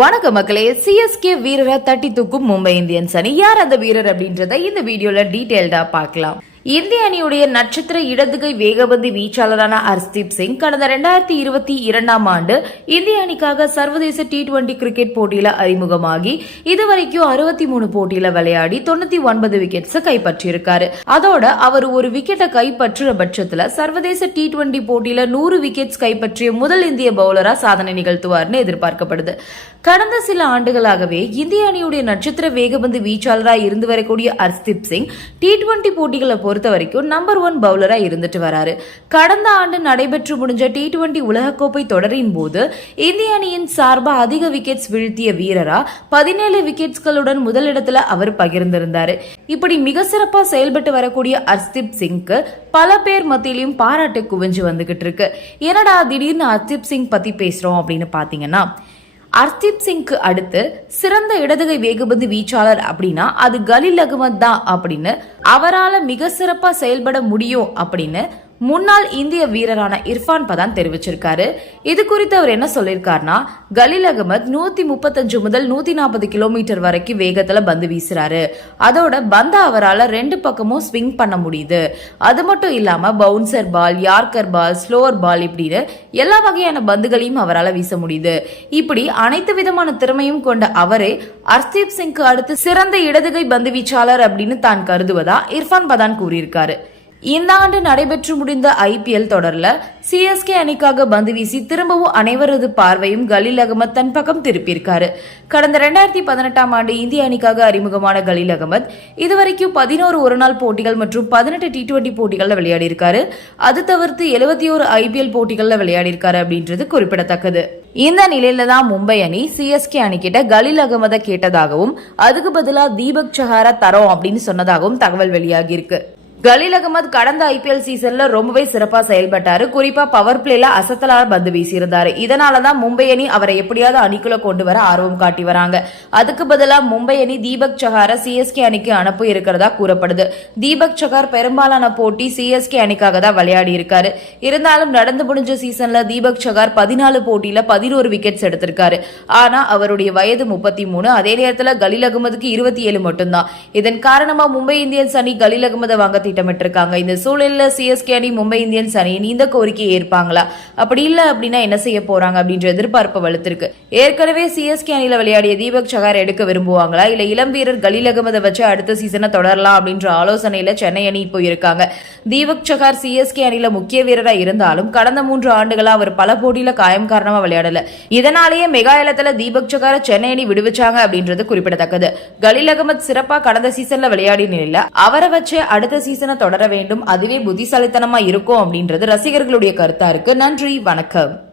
வணக்கம் மக்களே சிஎஸ்கே வீரரை தட்டி தூக்கும் மும்பை இந்தியன்ஸ் அணி. யார் அந்த வீரர் அப்படின்றத இந்த வீடியோல டீடைல்டா பார்க்கலாம். இந்திய அணியுடைய நட்சத்திர இடதுகை வேகபந்து வீச்சாளரான ஹர்ஸ்தீப் சிங் கடந்த ரெண்டாயிரத்தி இருபத்தி இரண்டாம் ஆண்டு இந்திய அணிக்காக சர்வதேச டி டுவெண்டி கிரிக்கெட் போட்டியில அறிமுகமாகி இதுவரைக்கும் அறுபத்தி மூணு போட்டியில விளையாடி தொண்ணூத்தி ஒன்பது விக்கெட்ஸ் கைப்பற்றியிருக்காரு. அதோட அவர் ஒரு விக்கெட்டை கைப்பற்றுற பட்சத்துல சர்வதேச டி டுவெண்டி போட்டியில நூறு விக்கெட்ஸ் கைப்பற்றிய முதல் இந்திய பவுலரா சாதனை நிகழ்த்துவார்னு எதிர்பார்க்கப்படுது. கடந்த சில ஆண்டுகளாகவே இந்திய அணியுடைய நட்சத்திர வேகபந்து வீச்சாளராக இருந்து வரக்கூடிய ஹர்ஸ்தீப் சிங் டி டுவெண்டி போட்டிகளை பொறுத்த பொறுத்த வரைக்கும் நம்பர் ஒன் பவுலரா இருந்துட்டு வராரு. கடந்த ஆண்டு நடைபெற்று முடிஞ்ச டி டுவெண்டி உலகக்கோப்பை தொடரின் போது இந்திய அணியின் சார்பாக அதிக விக்கெட்ஸ் வீழ்த்திய வீரரா பதினேழு விக்கெட்ஸ்களுடன் முதலிடத்துல அவர் பகிர்ந்திருந்தாரு. இப்படி மிக சிறப்பாக செயல்பட்டு வரக்கூடிய அர்ஸ்தீப் சிங்க்கு பல பேர் மத்தியிலையும் பாராட்டு குவிஞ்சு வந்துகிட்டு இருக்கு. என்னடா திடீர்னு அர்ஸ்தீப் சிங் பத்தி பேசுறோம் அப்படின்னு பாத்தீங்கன்னா அர்தீப் சிங்க்கு அடுத்து சிறந்த இடதுகை வேகபந்து வீச்சாளர் அப்படின்னா அது கலில் அகமது தான் அப்படின்னு அவரால் மிக சிறப்பாக செயல்பட முடியும் அப்படின்னு முன்னாள் இந்திய வீரரான இர்ஃபான் பதான் தெரிவிச்சிருக்காரு. இது குறித்து அவர் என்ன சொல்லியிருக்காருன்னா கலீல் அகமது நூத்தி முப்பத்தஞ்சு முதல் நூத்தி நாற்பது கிலோமீட்டர் வரைக்கும் வேகத்துல பந்து வீசுறாரு. அதோட பந்த அவரால் ரெண்டு பக்கமும் ஸ்விங் பண்ண முடியுது. அது மட்டும் இல்லாம bouncer ball yorker ball slower ball இப்படின்னு எல்லா வகையான பந்துகளையும் அவரால் வீச முடியுது. இப்படி அனைத்து விதமான திறமையும் கொண்ட அவரே அர்ஸ்தீப் சிங்க்கு அடுத்து சிறந்த இடதுகை பந்து வீச்சாளர் அப்படின்னு தான் கருதுவதா இர்ஃபான் பதான் கூறியிருக்காரு. இந்த ஆண்டு நடைபெற்று முடிந்த ஐபிஎல் தொடர்ல சிஎஸ்கே அணிக்காக பந்து வீசி திரும்பவும் அனைவரது பார்வையும் கலீல் அகமத் தன் பக்கம் திருப்பியிருக்காரு. கடந்த ரெண்டாயிரத்தி பதினெட்டாம் ஆண்டு இந்திய அணிக்காக அறிமுகமான கலீல் அகமத் இதுவரைக்கும் பதினோரு ஒருநாள் போட்டிகள் மற்றும் பதினெட்டு டி டுவெண்டி போட்டிகள்ல விளையாடியிருக்காரு. அது தவிர்த்து எழுபத்தி ஒரு ஐபிஎல் போட்டிகள்ல விளையாடியிருக்காரு அப்படின்றது குறிப்பிடத்தக்கது. இந்த நிலையில தான் மும்பை அணி சிஎஸ்கே அணி கிட்ட கலீல் அகமதை கேட்டதாகவும் அதுக்கு பதிலாக தீபக் சஹாரா தரோம் அப்படின்னு சொன்னதாகவும் தகவல் வெளியாகியிருக்கு. கலீல் அகமது கடந்த ஐபிஎல் சீசன்ல ரொம்பவே சிறப்பா செயல்பட்டாரு. குறிப்பா பவர் பிளேல அசத்தலான பந்து வீசியிருந்தாரு. இதனாலதான் மும்பை அணி அவரை எப்படியாவது அணிக்குள்ள கொண்டு வர ஆர்வம் காட்டி வராங்க. அதுக்கு பதிலா மும்பை அணி தீபக் சஹார சிஎஸ்கே அணிக்கு அனுப்ப இருக்கிறதா கூறப்படுது. தீபக் சஹார் பெரும்பாலான போட்டி சிஎஸ்கே அணிக்காக தான் விளையாடி இருக்காரு. இருந்தாலும் நடந்து முடிஞ்ச சீசன்ல தீபக் சஹார் பதினாலு போட்டியில பதினோரு விக்கெட்ஸ் எடுத்திருக்காரு. ஆனா அவருடைய வயது முப்பத்தி மூணு. அதே நேரத்துல கலீல் அகமதுக்கு இருபத்தி ஏழு மட்டும்தான். இதன் காரணமா மும்பை இந்தியன்ஸ் அணி கலீல் அகமது வாங்க திட்டமிட்டிருக்காங்க. இந்த சூழலில் சிஎஸ்கே அணி மும்பை இந்தியன்ஸ் அணியின் இந்த கோரிக்கையை ஏற்பாங்களா? அப்படி இல்லை அப்படின்னா என்ன செய்ய போறாங்க அப்படின்ற எதிர்பார்ப்பு வலுத்திருக்கு. ஏற்கனவே சிஎஸ்கே அணியில் விளையாடிய தீபக் சகார் எடுக்க விரும்புவாங்களா? இல்ல இளம் வீரர் கலீல் அகமதை வச்சு அடுத்த சீசனை தொடரலாம் அப்படின்ற ஆலோசனையில சென்னை அணி இப்போ இருக்காங்க. தீபக் சகார் சிஎஸ்கே அணியில முக்கிய வீரரா இருந்தாலும் கடந்த மூன்று ஆண்டுகளா அவர் பல போட்டியில காயம் காரணமா விளையாடல. இதனாலேயே மெகா மெகாயலத்துல தீபக் சகார சென்னை அணி விடுவிச்சாங்க அப்படின்றது குறிப்பிடத்தக்கது. கலீல் அகமது சிறப்பா கடந்த சீசன்ல விளையாடிய நிலையில அவரை வச்சு அடுத்த சீசன் சீசனை தொடர வேண்டும். அதுவே புத்திசாலித்தனமா இருக்கும் அப்படின்றது ரசிகர்களுடைய கருத்தா இருக்கு. நன்றி வணக்கம்.